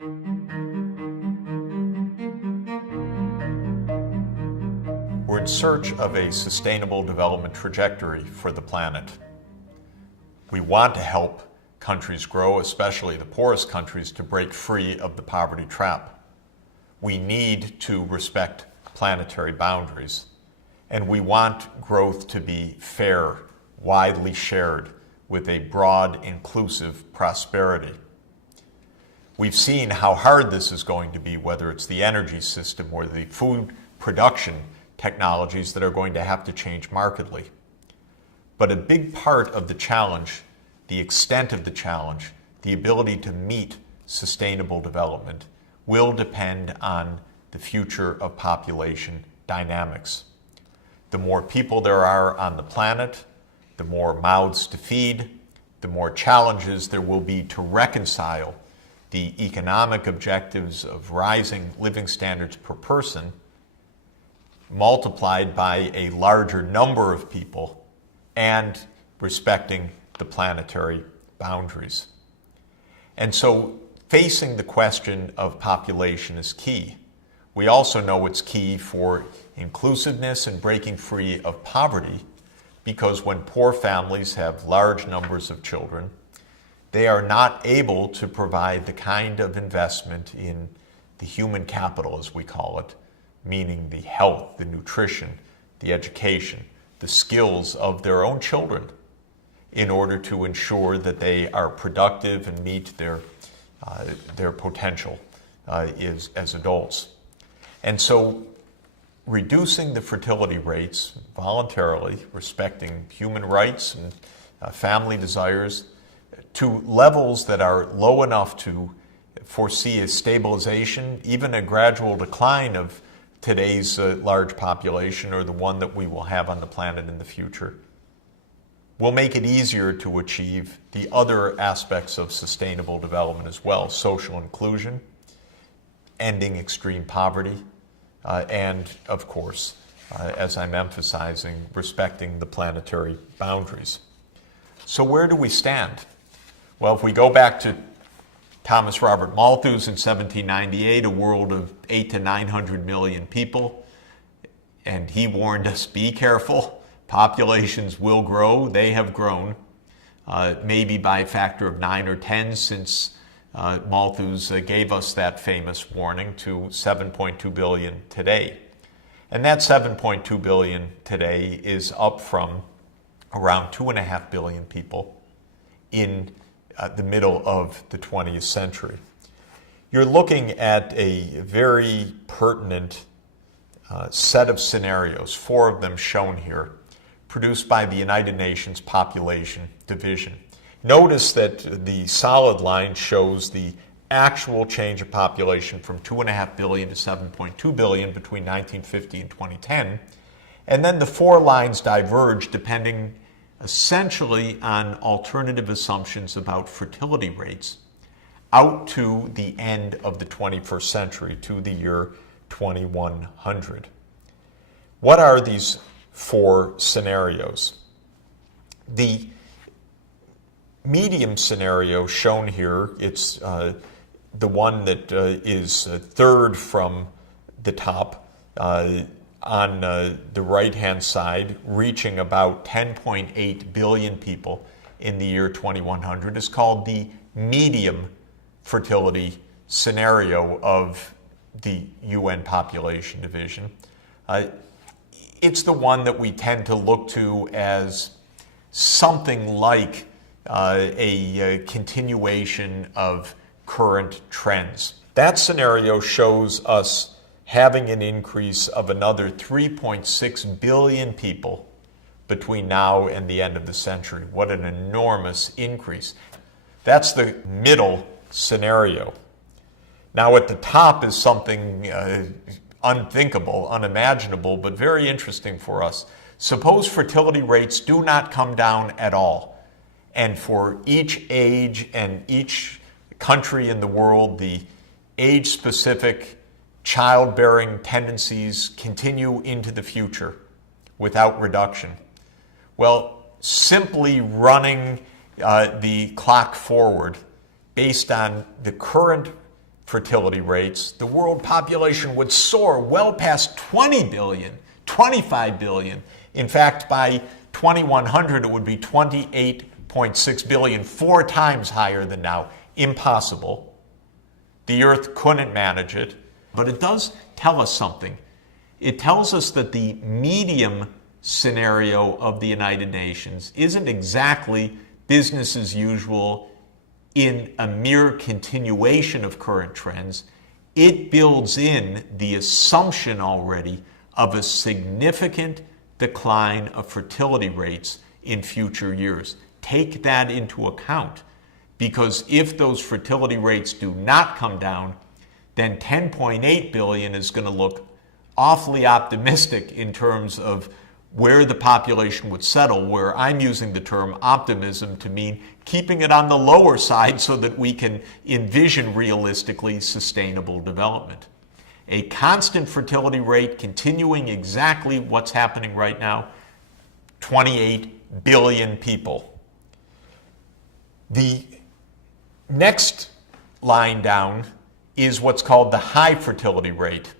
We're in search of a sustainable development trajectory for the planet. We want to help countries grow, especially the poorest countries, to break free of the poverty trap. We need to respect planetary boundaries, and we want growth to be fair, widely shared, with a broad, inclusive prosperity. We've seen how hard this is going to be, whether it's the energy system or the food production technologies that are going to have to change markedly. But a big part of the challenge, the extent of the challenge, the ability to meet sustainable development, will depend on the future of population dynamics. The more people there are on the planet, the more mouths to feed, the more challenges there will be to reconcile the economic objectives of rising living standards per person multiplied by a larger number of people and respecting the planetary boundaries. And so facing the question of population is key. We also know it's key for inclusiveness and breaking free of poverty, because when poor families have large numbers of children, they are not able to provide the kind of investment in the human capital, as we call it, meaning the health, the nutrition, the education, the skills of their own children, in order to ensure that they are productive and meet their potential as adults. And so reducing the fertility rates voluntarily, respecting human rights and family desires to levels that are low enough to foresee a stabilization, even a gradual decline of today's large population, or the one that we will have on the planet in the future, will make it easier to achieve the other aspects of sustainable development as well: social inclusion, ending extreme poverty, and, of course, as I'm emphasizing, respecting the planetary boundaries. So where do we stand? Well, if we go back to Thomas Robert Malthus in 1798, a world of 800 to 900 million people, and he warned us, be careful, populations will grow. They have grown, maybe by a factor of 9 or 10 since Malthus gave us that famous warning, to 7.2 billion today. And that 7.2 billion today is up from around 2.5 billion people in the middle of the 20th century. You're looking at a very pertinent set of scenarios, 4 of them shown here, produced by the United Nations Population Division. Notice that the solid line shows the actual change of population from 2.5 billion to 7.2 billion between 1950 and 2010. And then the 4 lines diverge depending essentially on alternative assumptions about fertility rates out to the end of the 21st century, to the year 2100. What are these 4 scenarios? The medium scenario shown here, it's the one that is third from the top on the right-hand side, reaching about 10.8 billion people in the year 2100, is called the medium fertility scenario of the UN Population Division. It's the one that we tend to look to as something like a continuation of current trends. That scenario shows us having an increase of another 3.6 billion people between now and the end of the century. What an enormous increase. That's the middle scenario. Now at the top is something unthinkable, unimaginable, but very interesting for us. Suppose fertility rates do not come down at all, and for each age and each country in the world, the age-specific childbearing tendencies continue into the future without reduction. Well, simply running the clock forward based on the current fertility rates, the world population would soar well past 20 billion, 25 billion. In fact, by 2100, it would be 28.6 billion, 4 times higher than now. Impossible. The Earth couldn't manage it. But it does tell us something. It tells us that the medium scenario of the United Nations isn't exactly business as usual in a mere continuation of current trends. It builds in the assumption already of a significant decline of fertility rates in future years. Take that into account, because if those fertility rates do not come down, then 10.8 billion is going to look awfully optimistic in terms of where the population would settle, where I'm using the term optimism to mean keeping it on the lower side so that we can envision realistically sustainable development. A constant fertility rate continuing exactly what's happening right now, 28 billion people. The next line down is what's called the high fertility rate.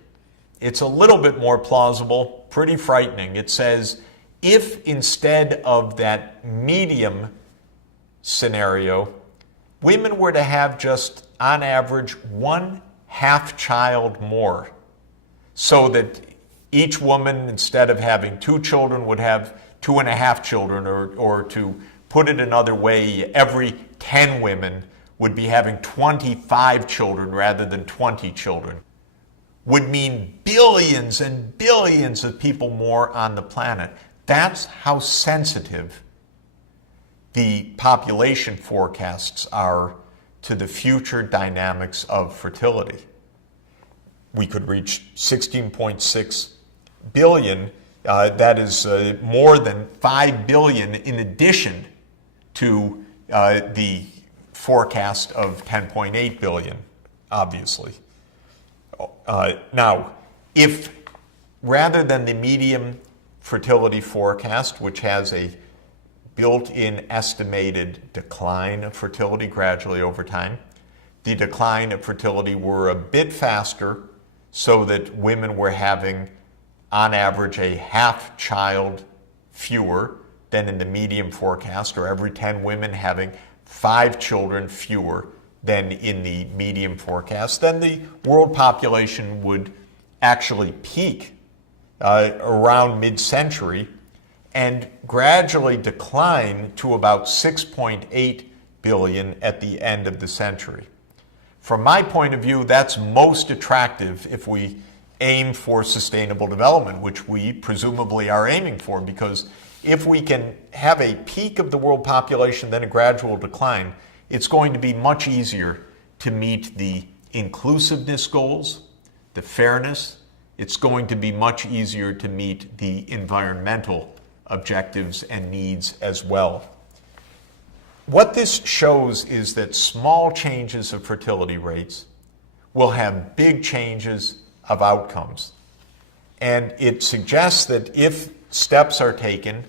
It's a little bit more plausible, pretty frightening. It says if instead of that medium scenario, women were to have just on average 1 half child more, so that each woman, instead of having 2 children, would have 2.5 children, or to put it another way, every 10 women would be having 25 children rather than 20 children, would mean billions and billions of people more on the planet. That's how sensitive the population forecasts are to the future dynamics of fertility. We could reach 16.6 billion. That is more than 5 billion in addition to the forecast of 10.8 billion, obviously. Now, if rather than the medium fertility forecast, which has a built-in estimated decline of fertility gradually over time, the decline of fertility were a bit faster, so that women were having on average a half child fewer than in the medium forecast, or every 10 women having 5 children fewer than in the medium forecast, then the world population would actually peak around mid-century and gradually decline to about 6.8 billion at the end of the century. From my point of view, that's most attractive if we aim for sustainable development, which we presumably are aiming for, because if we can have a peak of the world population, then a gradual decline, it's going to be much easier to meet the inclusiveness goals, the fairness. It's going to be much easier to meet the environmental objectives and needs as well. What this shows is that small changes of fertility rates will have big changes of outcomes. And it suggests that if steps are taken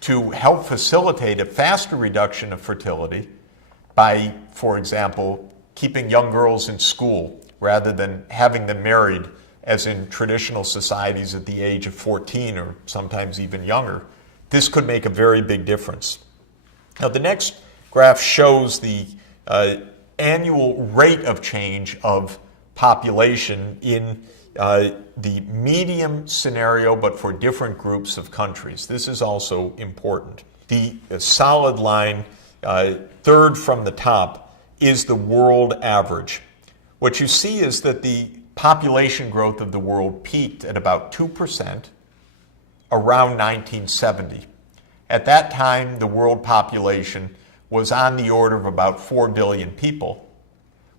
to help facilitate a faster reduction of fertility by, for example, keeping young girls in school rather than having them married, as in traditional societies at the age of 14 or sometimes even younger, this could make a very big difference. Now, the next graph shows the annual rate of change of population in the medium scenario, but for different groups of countries. This is also important. The solid line, third from the top, is the world average. What you see is that the population growth of the world peaked at about 2% around 1970. At that time, the world population was on the order of about 4 billion people,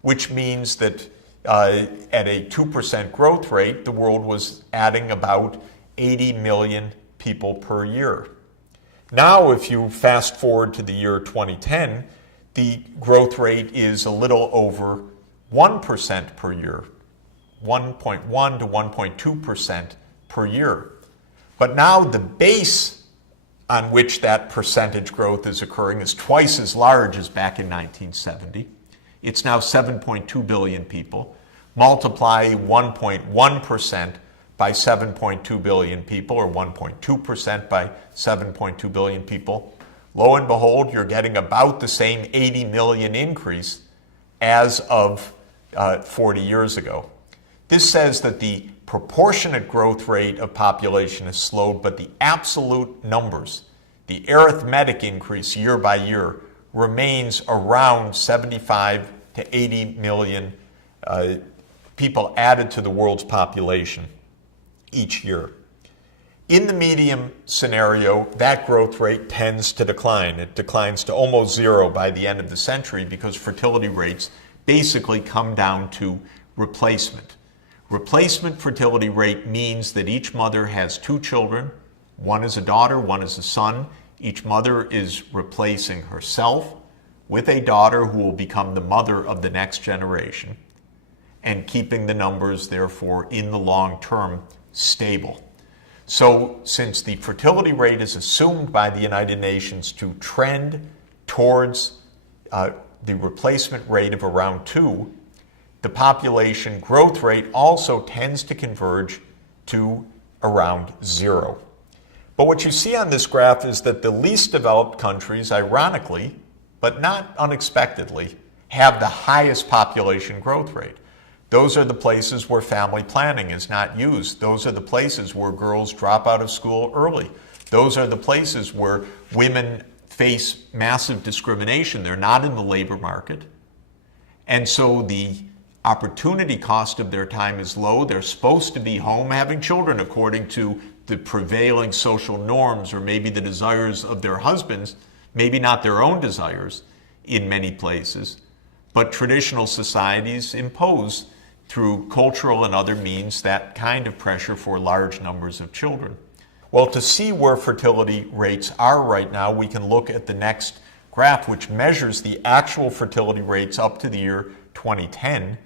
which means that at a 2% growth rate, the world was adding about 80 million people per year. Now, if you fast forward to the year 2010, the growth rate is a little over 1% per year, 1.1 to 1.2% per year. But now the base on which that percentage growth is occurring is twice as large as back in 1970. It's now 7.2 billion people. Multiply 1.1% by 7.2 billion people, or 1.2% by 7.2 billion people. Lo and behold, you're getting about the same 80 million increase as of 40 years ago. This says that the proportionate growth rate of population has slowed, but the absolute numbers, the arithmetic increase year by year, remains around 75 to 80 million people added to the world's population each year. In the medium scenario, that growth rate tends to decline. It declines to almost zero by the end of the century because fertility rates basically come down to replacement. Replacement fertility rate means that each mother has two children. One is a daughter, one is a son. Each mother is replacing herself with a daughter who will become the mother of the next generation, and keeping the numbers, therefore, in the long term stable. So, since the fertility rate is assumed by the United Nations to trend towards the replacement rate of around 2, the population growth rate also tends to converge to around 0. But what you see on this graph is that the least developed countries, ironically, but not unexpectedly, have the highest population growth rate. Those are the places where family planning is not used. Those are the places where girls drop out of school early. Those are the places where women face massive discrimination. They're not in the labor market. And so the opportunity cost of their time is low. They're supposed to be home having children according to the prevailing social norms, or maybe the desires of their husbands, maybe not their own desires in many places. But traditional societies impose, through cultural and other means, that kind of pressure for large numbers of children. Well, to see where fertility rates are right now, we can look at the next graph, which measures the actual fertility rates up to the year 2010,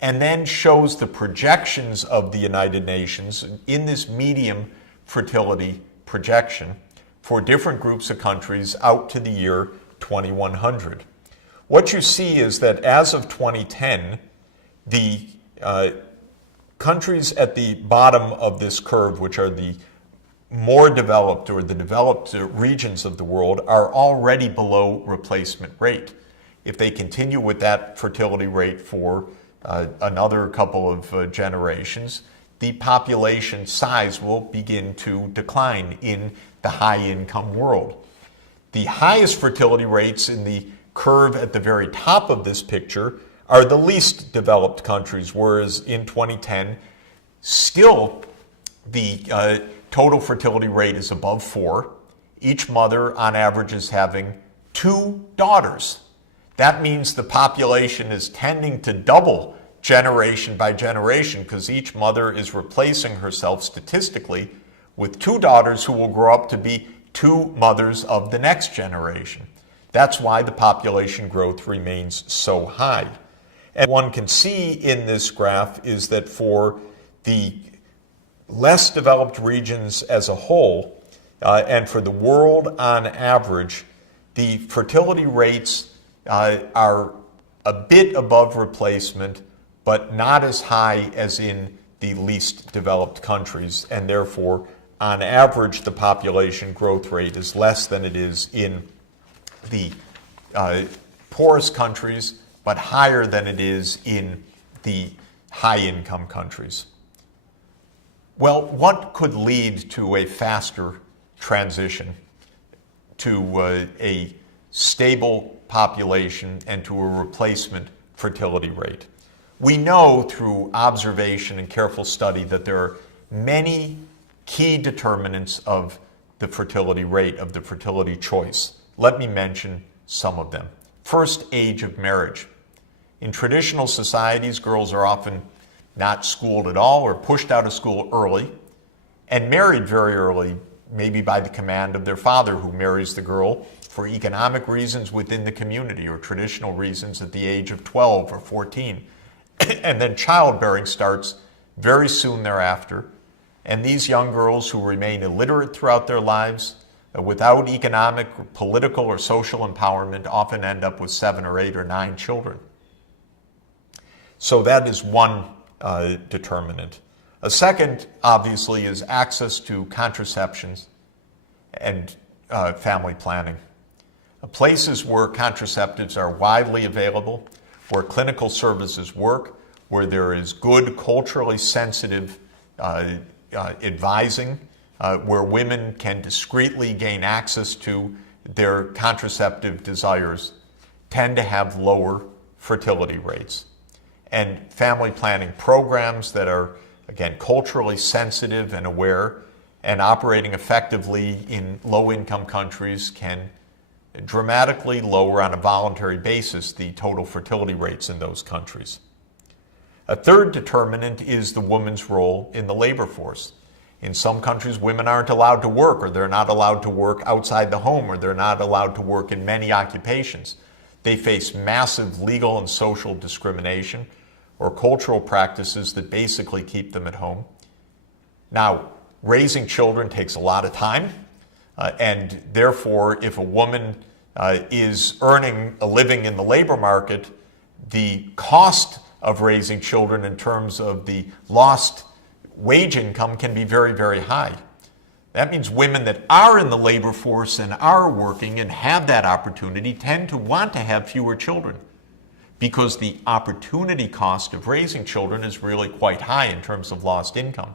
and then shows the projections of the United Nations in this medium fertility projection for different groups of countries out to the year 2100. What you see is that as of 2010, the countries at the bottom of this curve, which are the more developed or the developed regions of the world, are already below replacement rate. If they continue with that fertility rate for another couple of generations, the population size will begin to decline in the high-income world. The highest fertility rates in the curve at the very top of this picture are the least developed countries, whereas in 2010, still the total fertility rate is above 4. Each mother, on average, is having 2 daughters. That means the population is tending to double generation by generation because each mother is replacing herself statistically with 2 daughters who will grow up to be 2 mothers of the next generation. That's why the population growth remains so high. And one can see in this graph is that for the less developed regions as a whole, and for the world on average, the fertility rates are a bit above replacement, but not as high as in the least developed countries, and therefore, on average, the population growth rate is less than it is in the poorest countries, but higher than it is in the high-income countries. Well, what could lead to a faster transition to a stable population and to a replacement fertility rate? We know through observation and careful study that there are many key determinants of the fertility rate, of the fertility choice. Let me mention some of them. First, age of marriage. In traditional societies, girls are often not schooled at all or pushed out of school early and married very early, maybe by the command of their father, who marries the girl for economic reasons within the community or traditional reasons at the age of 12 or 14. And then childbearing starts very soon thereafter. And these young girls who remain illiterate throughout their lives, without economic, political, or social empowerment, often end up with 7 or 8 or 9 children. So that is one determinant. A second, obviously, is access to contraceptions and family planning. Places where contraceptives are widely available, where clinical services work, where there is good culturally sensitive advising, where women can discreetly gain access to their contraceptive desires, tend to have lower fertility rates. And family planning programs that are, again, culturally sensitive and aware and operating effectively in low-income countries can dramatically lower on a voluntary basis the total fertility rates in those countries. A third determinant is the woman's role in the labor force. In some countries, women aren't allowed to work, or they're not allowed to work outside the home, or they're not allowed to work in many occupations. They face massive legal and social discrimination or cultural practices that basically keep them at home. Now, raising children takes a lot of time, and therefore, if a woman is earning a living in the labor market, the cost of raising children in terms of the lost wage income can be very, very high. That means women that are in the labor force and are working and have that opportunity tend to want to have fewer children, because the opportunity cost of raising children is really quite high in terms of lost income.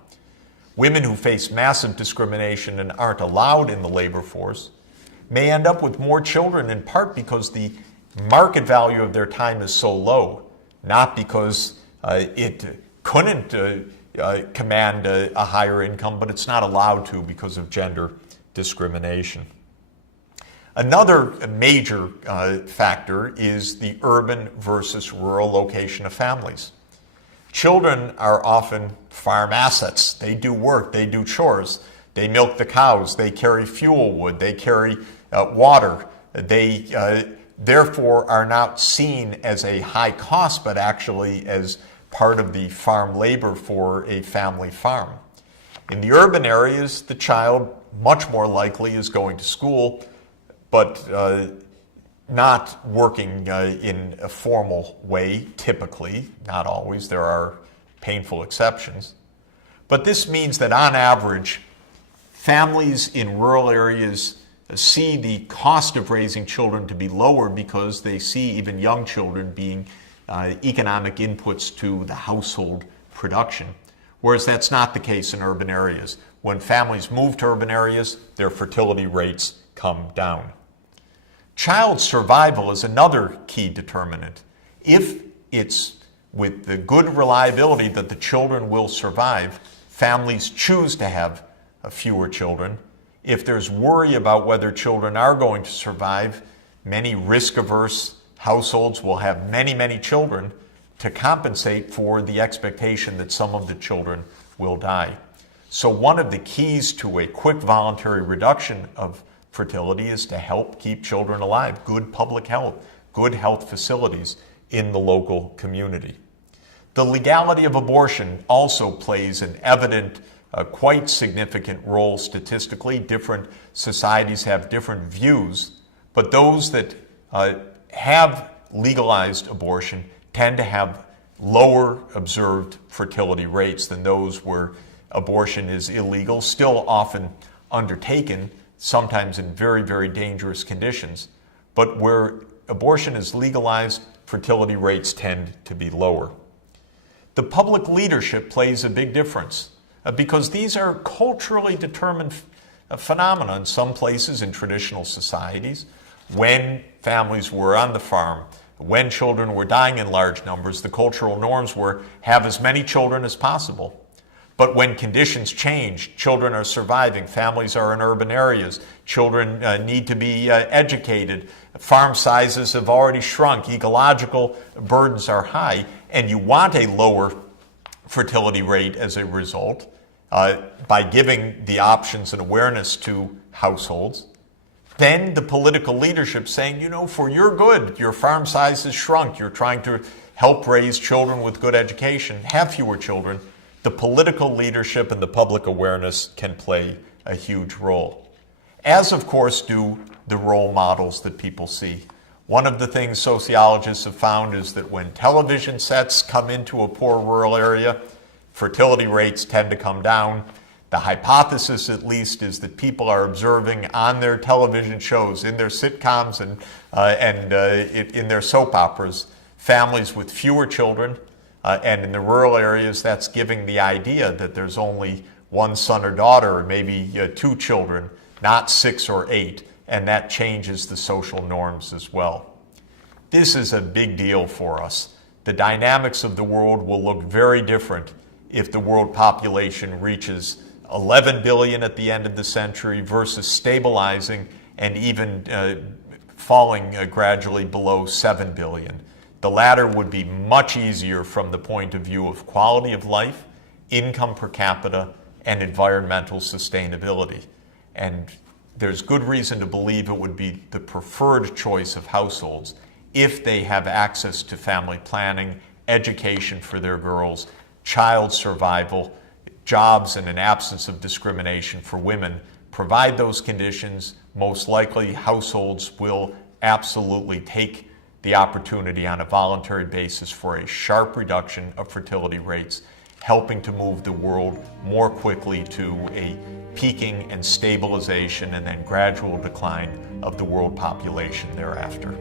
Women who face massive discrimination and aren't allowed in the labor force may end up with more children, in part because the market value of their time is so low, not because it couldn't command a higher income, but it's not allowed to because of gender discrimination. Another major factor is the urban versus rural location of families. Children are often farm assets. They do work, they do chores, they milk the cows, they carry fuel wood, they carry water. They therefore are not seen as a high cost, but actually as part of the farm labor for a family farm. In the urban areas, the child much more likely is going to school, but not working in a formal way, typically, not always. There are painful exceptions. But this means that on average, families in rural areas see the cost of raising children to be lower because they see even young children being economic inputs to the household production, whereas that's not the case in urban areas. When families move to urban areas, their fertility rates come down. Child survival is another key determinant. If it's with the good reliability that the children will survive, families choose to have fewer children. If there's worry about whether children are going to survive, many risk-averse households will have many, many children to compensate for the expectation that some of the children will die. So one of the keys to a quick voluntary reduction of fertility is to help keep children alive, good public health, good health facilities in the local community. The legality of abortion also plays an evident, quite significant role statistically. Different societies have different views, but those that have legalized abortion tend to have lower observed fertility rates than those where abortion is illegal, still often undertaken, sometimes in very, very dangerous conditions. But where abortion is legalized, fertility rates tend to be lower. The public leadership plays a big difference because these are culturally determined phenomena in some places in traditional societies. When families were on the farm, when children were dying in large numbers, the cultural norms were have as many children as possible. But when conditions change, children are surviving, families are in urban areas, children need to be educated, farm sizes have already shrunk, ecological burdens are high, and you want a lower fertility rate as a result by giving the options and awareness to households. Then the political leadership saying, you know, for your good, your farm size has shrunk, you're trying to help raise children with good education, have fewer children. The political leadership and the public awareness can play a huge role, as of course do the role models that people see. One of the things sociologists have found is that when television sets come into a poor rural area, fertility rates tend to come down. The hypothesis, at least, is that people are observing on their television shows, in their sitcoms and in their soap operas, families with fewer children. And in the rural areas, that's giving the idea that there's only one son or daughter, or maybe 2 children, not 6 or 8. And that changes the social norms as well. This is a big deal for us. The dynamics of the world will look very different if the world population reaches 11 billion at the end of the century versus stabilizing and even falling gradually below 7 billion. The latter would be much easier from the point of view of quality of life, income per capita, and environmental sustainability. And there's good reason to believe it would be the preferred choice of households if they have access to family planning, education for their girls, child survival, jobs, and an absence of discrimination for women. Provide those conditions, most likely households will absolutely take the opportunity on a voluntary basis for a sharp reduction of fertility rates, helping to move the world more quickly to a peaking and stabilization and then gradual decline of the world population thereafter.